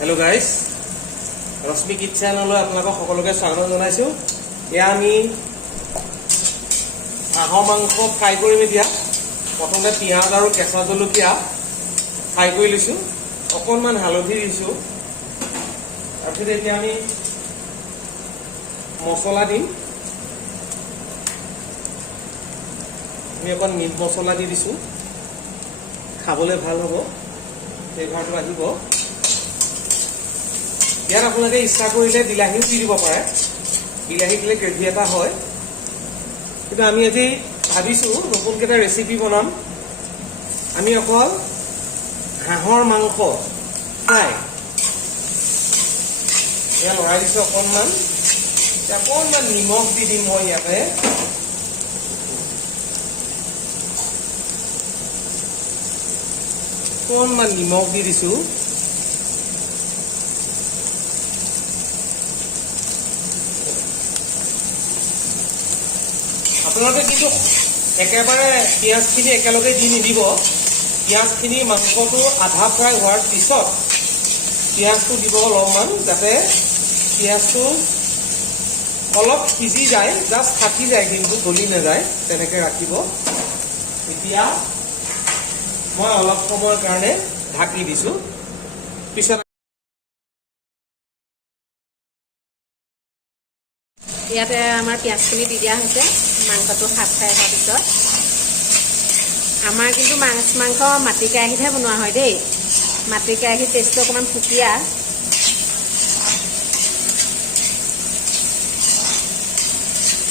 Hello guys रश्मि किचेनলৈ আপোনালোকক সকলোকে স্বাগত জনাইছো। এয়া আমি হাঁহৰ মাংস ফ্ৰাই কৰিম। এতিয়া প্ৰথমতে পিঁয়াজ আৰু কেঁচা জলকীয়া ফ্ৰাই কৰি লৈছো, অকণমান হালধি দিছো। তাৰপিছত এতিয়া আমি মছলা দিম। আমি অকণ মিট মছলা দি দিছো, খাবলৈ ভাল হ'ব, ফ্লেভাৰটো আহিব। ইয়াত আপোনালোকে ইচ্ছা কৰিলে বিলাহীও দি দিব পাৰে, বিলাহী দিলে গ্ৰেভি এটা হয়। কিন্তু আমি আজি ভাবিছো নতুনকৈ এটা ৰেচিপি বনাম। আমি অকল হাঁহৰ মাংস ফ্ৰাই। এয়া লৰাই দিছো অকণমান, অকণমান নিমখ দি দিম মই ইয়াতে। অকণমান নিমখ দি দিছো। আপোনালোকে কিন্তু একেবাৰে পিঁয়াজখিনি একেলগে দি নিদিব। পিঁয়াজখিনি মাংসটো আধা ফ্ৰাই হোৱাৰ পিছত পিঁয়াজটো দিব অলপমান, যাতে পিঁয়াজটো অলপ সিজি যায়, জাষ্ট থাকি যায় কিন্তু গলি নাযায়, তেনেকৈ ৰাখিব। এতিয়া মই অলপ সময়ৰ কাৰণে ঢাকি দিছো। পিছত ইয়াতে আমাৰ পিঁয়াজখিনি দি দিয়া হৈছে মাংসটো হাফ ফ্ৰাই হোৱাৰ পিছত। আমাৰ কিন্তু মাংস মাটি কেৰাহীতহে বনোৱা হয় দেই। মাটি কেৰাহীৰ টেষ্টটো অকণমান সুকীয়া।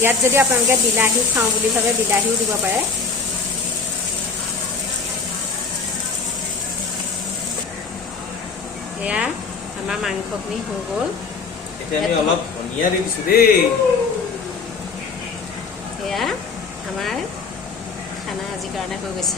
ইয়াত যদি আপোনালোকে বিলাহী খাওঁ বুলি ভাবে বিলাহীও দিব পাৰে। এয়া আমাৰ মাংসখিনি হৈ গ'ল। এতিয়া আমি অলপ ধনিয়া দি দিছো দেই। এয়া আমাৰ খানা আজিৰ কাৰণে হৈ গৈছে।